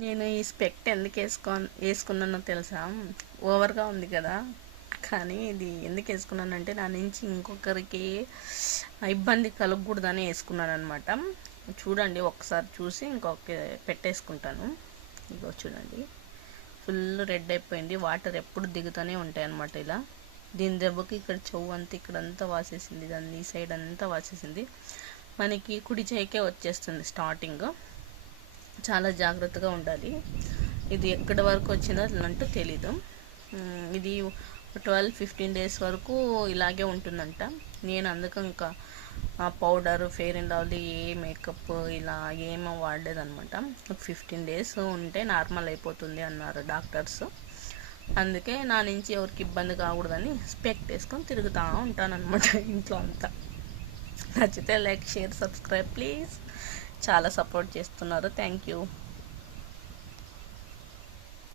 నేను ఈ స్పెక్ట్ ఎందుకు వేసుకున్నానో తెలుసా? ఓవర్గా ఉంది కదా. కానీ ఇది ఎందుకు వేసుకున్నానంటే నా నుంచి ఇంకొకరికి ఇబ్బంది కలగకూడదని వేసుకున్నాను అనమాట. చూడండి, ఒకసారి చూసి ఇంకొక పెట్టేసుకుంటాను. ఇగో చూడండి, ఫుల్ రెడ్ అయిపోయింది. వాటర్ ఎప్పుడు దిగుతూనే ఉంటాయి అన్నమాట. ఇలా దీని దెబ్బకి ఇక్కడ చెవు అంతా ఇక్కడంతా వాసేసింది, దాన్ని ఈ సైడ్ అంతా వాసేసింది. మనకి కుడి చేయికే వచ్చేస్తుంది స్టార్టింగ్. చాలా జాగ్రత్తగా ఉండాలి. ఇది ఎక్కడి వరకు వచ్చిందో అంటూ తెలీదు. ఇది 12-15 డేస్ వరకు ఇలాగే ఉంటుందంట. నేను అందుకు ఇంకా powder, fair and lovely, A makeup ఇలా ఏమో వాడలేదనమాట. 15 డేస్ ఉంటే నార్మల్ అయిపోతుంది అన్నారు డాక్టర్స్. అందుకే నా నుంచి ఎవరికి ఇబ్బంది కాకూడదని స్పెక్ట్ వేసుకొని తిరుగుతూ ఉంటానన్నమాట ఇంట్లో అంతా. నచ్చితే లైక్, షేర్, సబ్స్క్రైబ్ ప్లీజ్. చాలా సపోర్ట్ చేస్తున్నారు. Thank you.